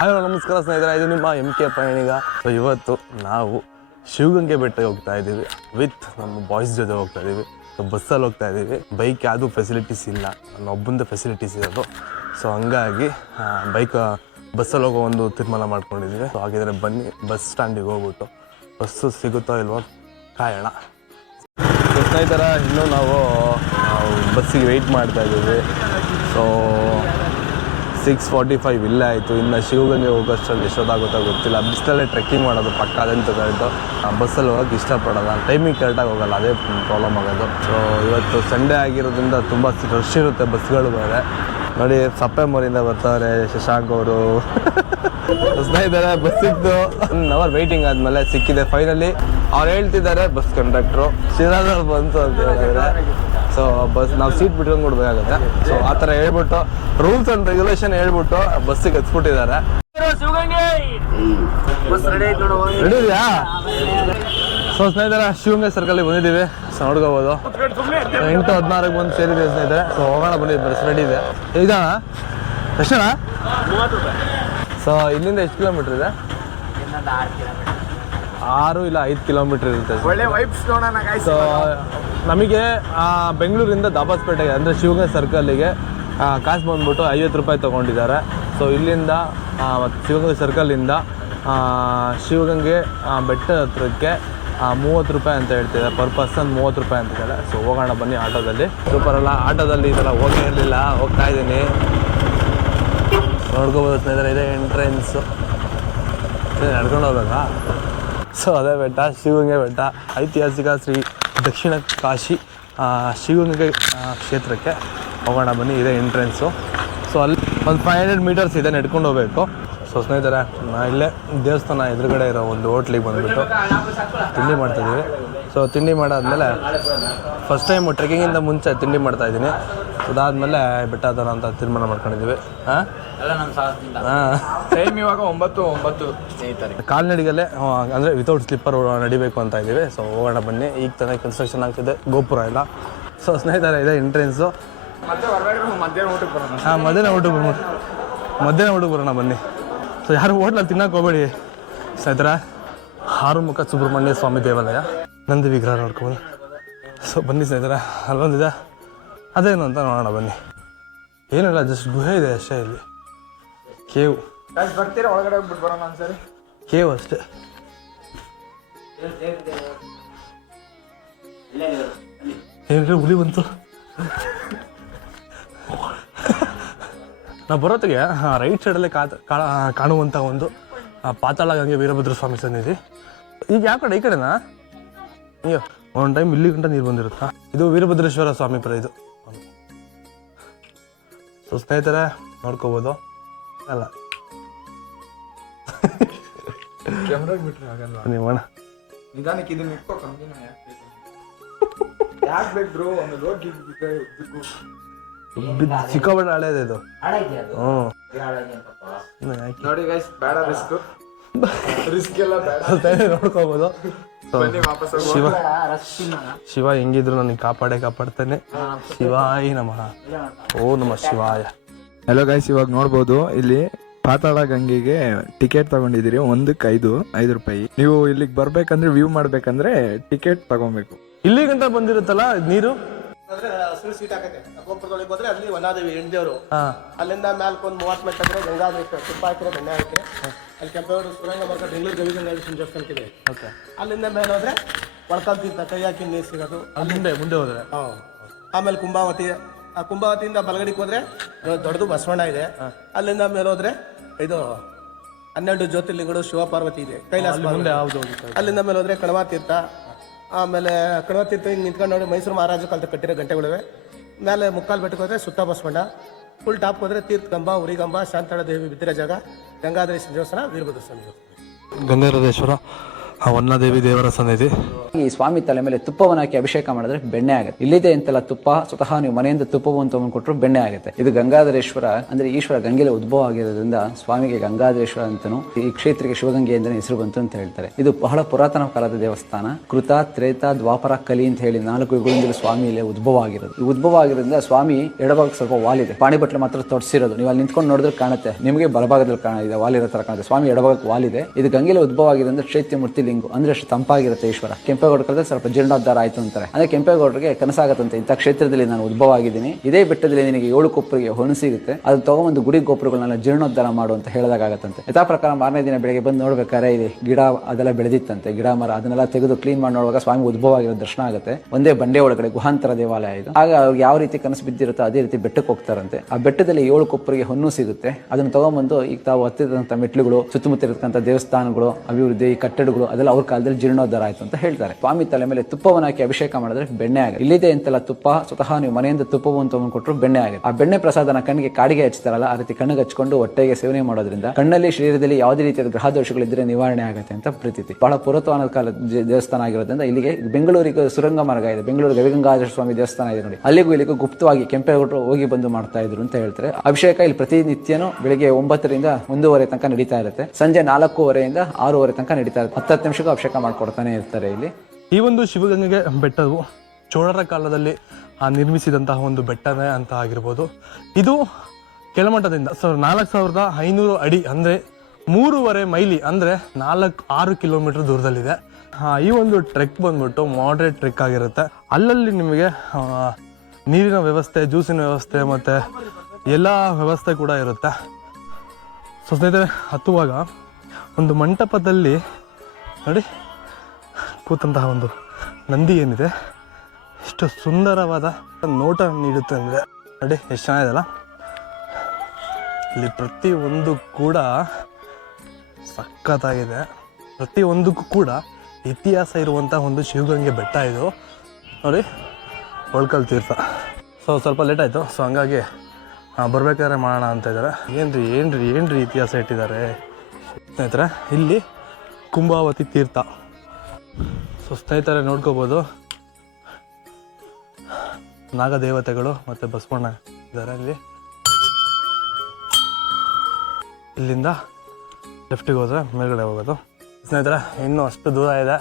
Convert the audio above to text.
Hi ನಮಸ್ಕಾರ ಸ್ನೇಹಿತರೆ, ಇದು ನಿಮ್ಮ MK ಪಯಣಿಗ. ಸೊ ಇವತ್ತು ನಾವು ಶಿವಗಂಗೆ ಬೆಟ್ಟಕ್ಕೆ ಹೋಗ್ತಾ ಇದ್ದೀವಿ. ವಿತ್ ನಮ್ಮ ಬಾಯ್ಸ್ ಜೊತೆ ಹೋಗ್ತಾ ಇದ್ದೀವಿ. ಸೊ ಬಸ್ಸಲ್ಲಿ ಹೋಗ್ತಾ ಇದ್ದೀವಿ. ಬೈಕ್ ಯಾವುದೂ ಫೆಸಿಲಿಟೀಸ್ ಇಲ್ಲ, ನನ್ನ ಒಬ್ಬಂದು ಫೆಸಿಲಿಟೀಸ್ ಇರೋದು. ಸೊ ಹಂಗಾಗಿ ಬಸ್ಸಲ್ಲಿ ಹೋಗೋ ಒಂದು ತೀರ್ಮಾನ ಮಾಡ್ಕೊಂಡಿದ್ದೀವಿ. ಸೊ ಹಾಗಿದ್ರೆ ಬನ್ನಿ, ಬಸ್ ಸ್ಟ್ಯಾಂಡಿಗೆ ಹೋಗ್ಬಿಟ್ಟು ಬಸ್ಸು ಸಿಗುತ್ತೋ ಇಲ್ವೋ ಕಾಯೋಣ. ಸ್ನೇಹಿತರ, ಇನ್ನೂ ನಾವು ಬಸ್ಸಿಗೆ ವೆಯ್ಟ್ ಮಾಡ್ತಾ ಇದ್ದೀವಿ. ಸೊ 6:45 ಇಲ್ಲೇ ಆಯಿತು. ಇನ್ನು ಶಿವಗಂಗೆ ಹೋಗೋಷ್ಟರಲ್ಲಿ ಎಷ್ಟೊತ್ತಾಗುತ್ತೋ ಗೊತ್ತಿಲ್ಲ. ಬಿಸಿಲಲ್ಲೇ ಟ್ರೆಕ್ಕಿಂಗ್ ಮಾಡೋದು ಪಕ್ಕ ಅದಂತ ಕರೆಕ್ಟು. ಬಸ್ಸಲ್ಲಿ ಹೋಗೋಕ್ಕೆ ಇಷ್ಟಪಡೋಲ್ಲ, ಟೈಮಿಂಗ್ ಕರೆಕ್ಟಾಗಿ ಹೋಗೋಲ್ಲ, ಅದೇ ಪ್ರಾಬ್ಲಮ್ ಆಗೋದು. ಸೊ ಇವತ್ತು ಸಂಡೇ ಆಗಿರೋದ್ರಿಂದ ತುಂಬ ರಶ್ ಇರುತ್ತೆ ಬಸ್ಗಳು ಬೇರೆ. ನೋಡಿ, ಸಪ್ಪೆಮೂರಿಂದ ಬರ್ತಾರೆ ಶಶಾಂಕ್ ಅವರು. ಸ್ನೇಹಿತರೆ, ಬಸ್ ಸಿಕ್ತು. 1 ಅವರ್ ವೆಯ್ಟಿಂಗ್ ಆದಮೇಲೆ ಸಿಕ್ಕಿದೆ ಫೈನಲಿ. ಅವ್ರು ಹೇಳ್ತಿದ್ದಾರೆ ಬಸ್ ಕಂಡಕ್ಟ್ರು ಶಿರಾದಲ್ಲಿ ಬಂತು ಅಂತ ಹೇಳಿದ್ರೆ. ಸೊ ಬಸ್ ನಾವು ಸೀಟ್ ಬಿಟ್ಕೊಂಡು ಕೊಡ್ಬೇಕಾಗುತ್ತೆ. ಸೊ ಆ ಥರ ಹೇಳ್ಬಿಟ್ಟು ರೂಲ್ಸ್ ಆ್ಯಂಡ್ ರೆಗ್ಯುಲೇಷನ್ ಹೇಳ್ಬಿಟ್ಟು ಬಸ್ಸಿಗೆ ಹಚ್ಬಿಟ್ಟಿದ್ದಾರೆ. ರೆಡಿ ಇದೆಯಾ? ಸೊ ಸ್ನೇಹಿತರೆ, ಶಿವಗಂಗೆ ಸರ್ಕಲ್ಗೆ ಬಂದಿದ್ದೀವಿ. ಸೊ ನೋಡ್ಕೋಬೋದು 8:16 ಬಂದು ಸೇರಿದ್ದೀವಿ ಸ್ನೇಹಿತರೆ. ಸೊ ಹೋಗೋಣ ಬನ್ನಿ, ಬಸ್ ರೆಡಿ ಇದೆ. ಇದಾ ಎಷ್ಟಣ್ಣ? 30 ರೂಪಾಯಿ. ಸೊ ಇಲ್ಲಿಂದ ಎಷ್ಟು ಕಿಲೋಮೀಟ್ರ್ ಇದೆ? 6 ಇಲ್ಲ 5 ಕಿಲೋಮೀಟ್ರ್ ಇರುತ್ತೆ. ಸೊ ನಮಗೆ ಬೆಂಗಳೂರಿಂದ ದಾಬಾಸ್ಪೇಟೆಗೆ ಅಂದರೆ ಶಿವಗಂಗೆ ಸರ್ಕಲ್ಲಿಗೆ ಕಾಸು ಬಂದ್ಬಿಟ್ಟು 50 ರೂಪಾಯಿ ತೊಗೊಂಡಿದ್ದಾರೆ. ಸೊ ಇಲ್ಲಿಂದ ಶಿವಗಂಗೆ ಸರ್ಕಲ್ಲಿಂದ ಶಿವಗಂಗೆ ಬೆಟ್ಟ ಹತ್ರಕ್ಕೆ 30 ರೂಪಾಯಿ ಅಂತ ಹೇಳ್ತಿದ್ದಾರೆ. ಪರ್ ಪರ್ಸನ್ 30 ರೂಪಾಯಿ ಅಂತಿದ್ದಾರೆ. ಸೊ ಹೋಗೋಣ ಬನ್ನಿ ಆಟೋದಲ್ಲಿ. ಸೂಪರಲ್ಲ, ಆಟೋದಲ್ಲಿ ಈ ಥರ ಹೋಗೇ ಇರಲಿಲ್ಲ, ಹೋಗ್ತಾ ಇದ್ದೀನಿ. ನೋಡ್ಕೋಬೋದು ಸ್ನೇಹಿತರೆ, ಇದೆ ಎಂಟ್ರೆನ್ಸು. ನಡ್ಕೊಂಡು ಹೋಗ್ಬೇಕಾ? ಸೊ ಅದೇ ಬೆಟ್ಟ, ಶಿವಗಂಗೆ ಬೆಟ್ಟ, ಐತಿಹಾಸಿಕ ಶ್ರೀ ದಕ್ಷಿಣ ಕಾಶಿ ಶಿವಗಂಗೆ ಕ್ಷೇತ್ರಕ್ಕೆ ಹೋಗೋಣ ಬನ್ನಿ. ಇದೆ ಎಂಟ್ರೆನ್ಸು. ಸೊ ಅಲ್ಲಿ ಒಂದು 500 ಮೀಟರ್ಸ್ ಇದೆ, ನಡ್ಕೊಂಡು ಹೋಗಬೇಕು. ಸೊ ಸ್ನೇಹಿತರೆ, ಇಲ್ಲೇ ದೇವಸ್ಥಾನ ಎದುರುಗಡೆ ಇರೋ ಒಂದು ಹೋಟ್ಲಿಗೆ ಬಂದುಬಿಟ್ಟು ತಿಂಡಿ ಮಾಡ್ತಾಯಿದ್ದೀವಿ. ಸೊ ತಿಂಡಿ ಮಾಡಾದ್ಮೇಲೆ ಫಸ್ಟ್ ಟೈಮ್ ಟ್ರೆಕ್ಕಿಂಗಿಂದ ಮುಂಚೆ ತಿಂಡಿ ಮಾಡ್ತಾಯಿದ್ದೀನಿ. ಅದಾದಮೇಲೆ ಬೆಟ್ಟ ಹತ್ತೋಣ ಅಂತ ತೀರ್ಮಾನ ಮಾಡ್ಕೊಂಡಿದ್ದೀವಿ. ಟೈಮ್ ಇವಾಗ 9 ಸ್ನೇಹಿತರೆ. ಕಾಲ್ನಡಿಗಲ್ಲೇ ಅಂದರೆ ವಿತೌಟ್ ಸ್ಲಿಪ್ಪರ್ ನಡಿಬೇಕು ಅಂತ ಇದ್ದೀವಿ. ಸೊ ಹೋಗೋಣ ಬನ್ನಿ. ಈಗ ತಾನೇ ಕನ್ಸ್ಟ್ರಕ್ಷನ್ ಆಗ್ತಿದೆ, ಗೋಪುರ ಎಲ್ಲ. ಸೊ ಸ್ನೇಹಿತರೆ, ಇದೆ ಎಂಟ್ರೆನ್ಸು. ಮಧ್ಯಾಹ್ನ ಊಟಕ್ಕೆ ಬರೋಣ. ಮಧ್ಯಾಹ್ನ ಊಟಕ್ಕೆ ಬರೋಣ ಬನ್ನಿ. ಸೊ ಯಾರು ಹೋಟ್ಲಲ್ಲಿ ತಿನ್ನೋಕೆ ಹೋಗಬೇಡಿ ಸ್ನೇಹಿತರೆ. ಆರುಮುಖ ಸುಬ್ರಹ್ಮಣ್ಯ ಸ್ವಾಮಿ ದೇವಾಲಯ, ನಂದಿ ವಿಗ್ರಹ ನೋಡ್ಕೊಂಡು. ಸೊ ಬನ್ನಿ ಸ್ನೇಹಿತರೆ, ಅಲ್ಲೊಂದಿದೆ, ಅದೇನು ಅಂತ ನೋಡೋಣ ಬನ್ನಿ. ಏನಿಲ್ಲ, ಜಸ್ಟ್ ಗುಹೆ ಇದೆ ಅಷ್ಟೇ. ಇಲ್ಲಿ ಕೇವ್ ಬರ್ತೀರಾ? ಒಳಗಡೆ ಹೋಗ್ಬಿಟ್ಟು ಬರೋಣ ಅನ್ಸರಿ. ಕೇವ್ ಅಷ್ಟೇ. ಏನ್ರಿ ಹುಲಿ ಬಂತು? ನಾವು ಬರೋತ್ತಿಗೆ ರೈಟ್ ಸೈಡಲ್ಲೇ ಕಾಣುವಂಥ ಒಂದು ಪಾತಾಳ ಗಂಗೆ ವೀರಭದ್ರ ಸ್ವಾಮಿ ಸನ್ನಿಧಿ. ಈಗ ಯಾವ ಕಡೆ? ಈ ಕಡೆನಾ? ಅಯ್ಯೋ, ಒಂದು ಟೈಮ್ ಇಲ್ಲಿ ಗಂಟ ನೀರು ಬಂದಿರುತ್ತಾ? ಇದು ವೀರಭದ್ರೇಶ್ವರ ಸ್ವಾಮಿ ಪರ ಇದು. ಸೊ ಸ್ನೇಹಿತರೆ, ನೋಡ್ಕೋಬೋದು. ಅಲ್ಲ ಕ್ಯಾಮ್ರಾಗೆ ಬಿಟ್ರೆ ಆಗಲ್ಲ. ನೀವಣ್ಣ ನಿಧಾನಕ್ಕೆ ಇದನ್ನ ಇಟ್ಕೋ. ಯಾಕೆ ಬೇಕು ಬ್ರೋ? ಒಂದು ರೋಡ್ ಸಿಕ್ಕಾಪಟ್ಟೆ ಹಳೆ ಇದೆ ಇದು. ನೋಡಿ ಗೈಸ್, ಬೇಡ ರಿಸ್ಕ್ ಎಲ್ಲ ಬೇಡ. ನೋಡ್ಕೋಬೋದು. ಶಿವ ಹೆಂಗಿದ್ರು ನನಗೆ ಕಾಪಾಡ್ತಾನೆ. ಶಿವಾಯ ನಮಃ. ಓ ನಮಃ ಶಿವಾಯ. ಹಲೋ ಗೈಸ್, ಇವಾಗ ನೋಡ್ಬೋದು ಇಲ್ಲಿ ಪಾತಾಳ ಗಂಗೆಗೆ ಟಿಕೆಟ್ ತಗೊಂಡಿದ್ದೀರಿ. ಒಂದಕ್ಕೆ 5 ರೂಪಾಯಿ. ನೀವು ಇಲ್ಲಿಗೆ ಬರ್ಬೇಕಂದ್ರೆ, ವ್ಯೂ ಮಾಡ್ಬೇಕಂದ್ರೆ ಟಿಕೆಟ್ ತಗೊಬೇಕು. ಇಲ್ಲಿ ಗಂಟ ಬಂದಿರುತ್ತಲ್ಲ ನೀರು. ಸೀಟ್ ಹಾಕತ್ತೆ ಗೋಪುರದೊಳಗೆ ಹೋದ್ರೆ ಅಲ್ಲಿ ವನಾದೇವಿ ಹೆಣ್ದೇವ್ರು. ಅಲ್ಲಿಂದ ಮ್ಯಾಲ್ಕ್ ಒಂದು 30 ಮೆಟ್ಟ ಗಂಗಾದೇವಿ ತುಪ್ಪ ಹಾಕಿರೋ ಬೆಣ್ಣೆ ಹಾಕಿ ಅಲ್ಲಿ ಕೆಂಪೇಗೌಡರು ಸುರಂಗ ಮಾರ್ಗ ಬೆಂಗಳೂರು ಗವಿಗಂಗಾಧೀಶನ ದೇವಸ್ಥಾನಕ್ಕಿದೆ. ಅಲ್ಲಿಂದ ಮೇಲೆ ಹೋದ್ರೆ ಒಳಕಲ್ತಿಂತ ಕೈ ಹಾಕಿ ನೀರು ಸಿಗೋದು. ಅಲ್ಲಿಂದ ಮುಂದೆ ಹೋದ್ರೆ ಆಮೇಲೆ ಕುಂಭಾವತಿ. ಆ ಕುಂಭಾವತಿಯಿಂದ ಬಲಗಡಿಗೆ ಹೋದ್ರೆ ದೊಡ್ಡದು ಬಸವಣ್ಣ ಇದೆ. ಅಲ್ಲಿಂದ ಮೇಲೆ ಹೋದ್ರೆ ಇದು 12 ಜ್ಯೋತಿರ್ಲಿಂಗಗಳು, ಶಿವ ಪಾರ್ವತಿ ಇದೆ, ಕೈಲಾಸ. ಅಲ್ಲಿಂದ ಮೇಲೆ ಹೋದ್ರೆ ಕಣವ ತೀರ್ಥ. ಆಮೇಲೆ ಕಣವ ತೀರ್ಥ ಹಿಂಗೆ ನಿಂತ್ಕೊಂಡು ನೋಡಿ ಮೈಸೂರು ಮಹಾರಾಜ ಕಾಲದ ಕಟ್ಟಿರೋ ಗಂಟೆಗಳಿವೆ. ಮೇಲೆ ಮುಕ್ಕಾಲು ಬೆಟ್ಟಕ್ಕೆ ಹೋದ್ರೆ ಸುತ್ತ ಬಸವಣ್ಣ. ಫುಲ್ ಟಾಪ್ ಹೋದ್ರೆ ತೀರ್ಥಗಂಬ, ಉರಿಗಂಬ, ಶಾಂತಳ ದೇವಿ ಬಿದ್ದಿರೋ ಜಾಗ, ಗಂಗಾಧರೇಶ್ವರ ದೇವಸ್ಥಾನ, ವೀರಭದ್ರ ಸ್ವಾಮಿ ಗಂಗಾಧರೇಶ್ವರ ಹೊನ್ನದೇವಿ ದೇವರ ಸನ್ನಿಧಿ. ಈ ಸ್ವಾಮಿ ತಲೆ ಮೇಲೆ ತುಪ್ಪವನ್ನು ಹಾಕಿ ಅಭಿಷೇಕ ಮಾಡಿದ್ರೆ ಬೆಣ್ಣೆ ಆಗುತ್ತೆ. ಇಲ್ಲಿದೆ ಅಂತೆಲ್ಲ ತುಪ್ಪ, ಸ್ವತಃ ನೀವು ಮನೆಯಿಂದ ತುಪ್ಪವನ್ನು ತಗೊಂಡು ಕೊಟ್ಟರು ಬೆಣ್ಣೆ ಆಗುತ್ತೆ. ಇದು ಗಂಗಾಧರೇಶ್ವರ ಅಂದ್ರೆ ಈಶ್ವರ ಗಂಗೆಲೆ ಉದ್ಭವ ಆಗಿರೋದ್ರಿಂದ ಸ್ವಾಮಿಗೆ ಗಂಗಾಧರೇಶ್ವರ ಅಂತನೂ, ಈ ಕ್ಷೇತ್ರಕ್ಕೆ ಶಿವಗಂಗೆ ಅಂತ ಹೆಸರು ಬಂತು ಅಂತ ಹೇಳ್ತಾರೆ. ಇದು ಬಹಳ ಪುರಾತನ ಕಾಲದ ದೇವಸ್ಥಾನ. ಕೃತ, ತ್ರೇತ, ದ್ವಾಪರ, ಕಲಿ ಅಂತ ಹೇಳಿ 4 ಯುಗಗಳಿಂದಲೂ ಸ್ವಾಮಿ ಇಲ್ಲಿ ಉದ್ಭವ ಆಗಿರೋದು. ಈ ಉದ್ಭವ ಆಗಿರೋದ್ರಿಂದ ಸ್ವಾಮಿ ಎಡಭಾಗಕ್ಕೆ ಸ್ವಲ್ಪ ವಾಲಿದೆ, ಪಾಣಿಬಟ್ಲು ಮಾತ್ರ ತೊಡಸಿರೋದು. ನೀವು ಅಲ್ಲಿ ನಿಂತ್ಕೊಂಡು ನೋಡಿದ್ರೆ ಕಾಣುತ್ತೆ, ನಿಮಗೆ ಬಲಭಾಗದಲ್ಲಿ ಕಾಣಿದೆ ವಾಲಿರೋ ತರ ಕಾಣುತ್ತೆ. ಸ್ವಾಮಿ ಎಡಭಾಗಕ್ಕೆ ವಾಲಿದೆ. ಇದು ಗಂಗೆಲೆ ಉದ್ಭವ ಆಗಿರೋದ್ರಿಂದ ಚೈತ್ಯ ಮೂರ್ತಿ ಲಿಂಗು ಅಂದ್ರೆ ಅಷ್ಟು ತಂಪಾಗಿರುತ್ತೆ ಈಶ್ವರ. ಕೆಂಪೇಗೌಡರ ಕರೆದ್ರೆ ಸ್ವಲ್ಪ ಜೀರ್ಣೋದ್ಧಾರ ಆಯ್ತು ಅಂತಾರೆ. ಅಂದ್ರೆ ಕೆಂಪೇಗೌಡರಿಗೆ ಕನಸಾಗತ್ತಂತೆ, ಇಂಥ ಕ್ಷೇತ್ರದಲ್ಲಿ ನಾನು ಉದ್ಭವ ಆಗಿದ್ದೀನಿ, ಇದೇ ಬೆಟ್ಟದಲ್ಲಿ ನಿನಗೆ 7 ಕೊಪ್ಪರಿಗೆ ಹೊನ್ನು ಸಿಗುತ್ತೆ, ಅದು ತಗೊಂಬಂದು ಗುಡಿ ಗೋಪುರಗಳನ್ನೆಲ್ಲ ಜೀರ್ಣೋದ್ಧಾರ ಮಾಡು ಅಂತ ಹೇಳಿದಾಗತ್ತಂತೆ. ಯಥಾ ಪ್ರಕಾರ ಮಾರನೇ ದಿನ ಬೆಳಗ್ಗೆ ಬಂದು ನೋಡ್ಬೇಕಾದ್ರೆ ಇಲ್ಲಿ ಗಿಡ ಅದೆಲ್ಲ ಬೆಳೆದಿತ್ತಂತೆ, ಗಿಡ ಮರ ಅದನ್ನೆಲ್ಲ ತೆಗೆದು ಕ್ಲೀನ್ ಮಾಡಿ ನೋಡುವಾಗ ಸ್ವಾಮಿ ಉದ್ಭವ ಆಗಿರೋ ದರ್ಶನ ಆಗುತ್ತೆ. ಒಂದೇ ಬಂಡೆ ಒಳಗಡೆ ಗುಹಾಂತರ ದೇವಾಲಯ ಇದು. ಆಗ ಅವ್ರಿಗೆ ಯಾವ ರೀತಿ ಕನಸು ಬಿದ್ದಿರುತ್ತೋ ಅದೇ ರೀತಿ ಬೆಟ್ಟಕ್ಕೆ ಹೋಗ್ತಾರಂತೆ. ಆ ಬೆಟ್ಟದಲ್ಲಿ 7 ಕೊಪ್ಪರಿಗೆ ಹೊನ್ನು ಸಿಗುತ್ತೆ. ಅದನ್ನು ತಗೊಂಬಂದು ಈಗ ತಾವು ಹತ್ತಿದಂತ ಮೆಟ್ಲುಗಳು, ಸುತ್ತಮುತ್ತ ಇರತಕ್ಕಂಥ ದೇವಸ್ಥಾನಗಳು, ಅಭಿವೃದ್ಧಿ, ಕಟ್ಟಡಗಳು ಅದೆಲ್ಲ ಅವ್ರ ಕಾಲದಲ್ಲಿ ಜೀರ್ಣೋದ್ಧಾರ ಆಯ್ತು ಅಂತ ಹೇಳ್ತಾರೆ. ಸ್ವಾಮಿ ತಲೆ ಮೇಲೆ ತುಪ್ಪವನ್ನು ಹಾಕಿ ಅಭಿಷೇಕ ಮಾಡಿದ್ರೆ ಬೆಣ್ಣೆ ಆಗುತ್ತೆ. ಇಲ್ಲಿದೆ ಅಂತೆಲ್ಲ ತುಪ್ಪ, ಸ್ವತಃ ನೀವು ಮನೆಯಿಂದ ತುಪ್ಪವನ್ನು ತಗೊಂಡು ಕೊಟ್ಟರು ಬೆಣ್ಣೆ ಆಗುತ್ತೆ. ಆ ಬೆಣ್ಣೆ ಪ್ರಸಾದನ ಕಣ್ಣಿಗೆ ಕಾಡಿಗೆ ಹಚ್ತಾರಲ್ಲ, ಆ ರೀತಿ ಕಣ್ಣಿಗೆ ಹಚ್ಕೊಂಡು ಹೊಟ್ಟೆಗೆ ಸೇವನೆ ಮಾಡೋದ್ರಿಂದ ಕಣ್ಣಲ್ಲಿ, ಶರೀರದಲ್ಲಿ ಯಾವುದೇ ರೀತಿಯ ಗ್ರಹ ದೋಷಗಳಿದ್ರೆ ನಿವಾರಣೆ ಆಗುತ್ತೆ ಅಂತ ಪ್ರತೀತಿ. ಬಹಳ ಪುರಾತನ ಕಾಲದ ದೇವಸ್ಥಾನ ಆಗಿರೋದ್ರಿಂದ ಇಲ್ಲಿಗೆ ಬೆಂಗಳೂರಿಗೆ ಸುರಂಗ ಮಾರ್ಗ ಇದೆ. ಬೆಂಗಳೂರು ಗವಿಗಂಗಾಧರ ಸ್ವಾಮಿ ದೇವಸ್ಥಾನ ಇದೆ ನೋಡಿ, ಅಲ್ಲಿಗೂ ಇಲ್ಲಿಗೂ ಗುಪ್ತವಾಗಿ ಕೆಂಪೇಗೌಡರು ಹೋಗಿ ಬಂದು ಮಾಡ್ತಾ ಇದ್ರು ಅಂತ ಹೇಳ್ತಾರೆ. ಅಭಿಷೇಕ ಇಲ್ಲಿ ಪ್ರತಿನಿತ್ಯನೂ ಬೆಳಿಗ್ಗೆ 9ರಿಂದ 1:30 ತನಕ ನಡೀತಾ ಇರುತ್ತೆ. ಸಂಜೆ 4:15ರಿಂದ 6:30 ತನಕ ನಡೀತಾ ಇರುತ್ತೆ. 10 ನಿಮಿಷಕ್ಕೂ ಅಭಿಷೇಕ ಮಾಡ್ಕೊಡ್ತಾನೆ ಇರ್ತಾರೆ ಇಲ್ಲಿ. ಈ ಒಂದು ಶಿವಗಂಗೆಗೆ ಬೆಟ್ಟವು ಚೋಳರ ಕಾಲದಲ್ಲಿ ನಿರ್ಮಿಸಿದಂತಹ ಒಂದು ಬೆಟ್ಟನೇ ಅಂತ ಆಗಿರ್ಬೋದು. ಇದು ಕೆಳಮಟ್ಟದಿಂದ 4500 ಅಡಿ ಅಂದರೆ 3.5 ಮೈಲಿ ಅಂದರೆ 4-6 ಕಿಲೋಮೀಟರ್ ದೂರದಲ್ಲಿದೆ. ಈ ಒಂದು ಟ್ರೆಕ್ ಬಂದ್ಬಿಟ್ಟು ಮಾಡ್ರೇಟ್ ಟ್ರೆಕ್ ಆಗಿರುತ್ತೆ. ಅಲ್ಲಲ್ಲಿ ನಿಮಗೆ ನೀರಿನ ವ್ಯವಸ್ಥೆ, ಜ್ಯೂಸಿನ ವ್ಯವಸ್ಥೆ ಮತ್ತು ಎಲ್ಲ ವ್ಯವಸ್ಥೆ ಕೂಡ ಇರುತ್ತೆ. ಸೊ ಸ್ನೇಹಿತರೆ, ಹತ್ತುವಾಗ ಒಂದು ಮಂಟಪದಲ್ಲಿ ನೋಡಿ ಕೂತಂತಹ ಒಂದು ನಂದಿ ಏನಿದೆ, ಎಷ್ಟು ಸುಂದರವಾದ ನೋಟ ನೀಡುತ್ತೆ ಅಂದರೆ ನೋಡಿ, ಎಷ್ಟು ಚೆನ್ನಾಗಿದೆಲ್ಲ. ಇಲ್ಲಿ ಪ್ರತಿಯೊಂದು ಕೂಡ ಸಖತ್ತಾಗಿದೆ. ಪ್ರತಿಯೊಂದಕ್ಕೂ ಕೂಡ ಇತಿಹಾಸ ಇರುವಂಥ ಒಂದು ಶಿವಗಂಗೆ ಬೆಟ್ಟ ಇದು ನೋಡಿ, ಒಳ್ಕಲ್ ತೀರ್ಥ. ಸೊ ಸ್ವಲ್ಪ ಲೇಟ್ ಆಯಿತು, ಸೊ ಹಂಗಾಗಿ ಬರ್ಬೇಕಾದ್ರೆ ಮಾಡೋಣ ಅಂತ ಇದ್ದಾರೆ. ಏನ್ರಿ ಇತಿಹಾಸ ಇಟ್ಟಿದ್ದಾರೆ ಸ್ನೇಹಿತರೆ. ಇಲ್ಲಿ ಕುಂಭಾವತಿ ತೀರ್ಥ. ಸೊ ಸ್ನೇಹಿತರೆ ನೋಡ್ಕೋಬೋದು, ನಾಗದೇವತೆಗಳು ಮತ್ತು ಬಸವಣ್ಣ ಇದ್ದಾರೆ ಇಲ್ಲಿ. ಇಲ್ಲಿಂದ ಲೆಫ್ಟಿಗೆ ಹೋದರೆ ಮೇಲ್ಗಡೆ ಹೋಗೋದು. ಸ್ನೇಹಿತರೆ ಇನ್ನೂ ಅಷ್ಟು ದೂರ ಇದೆ.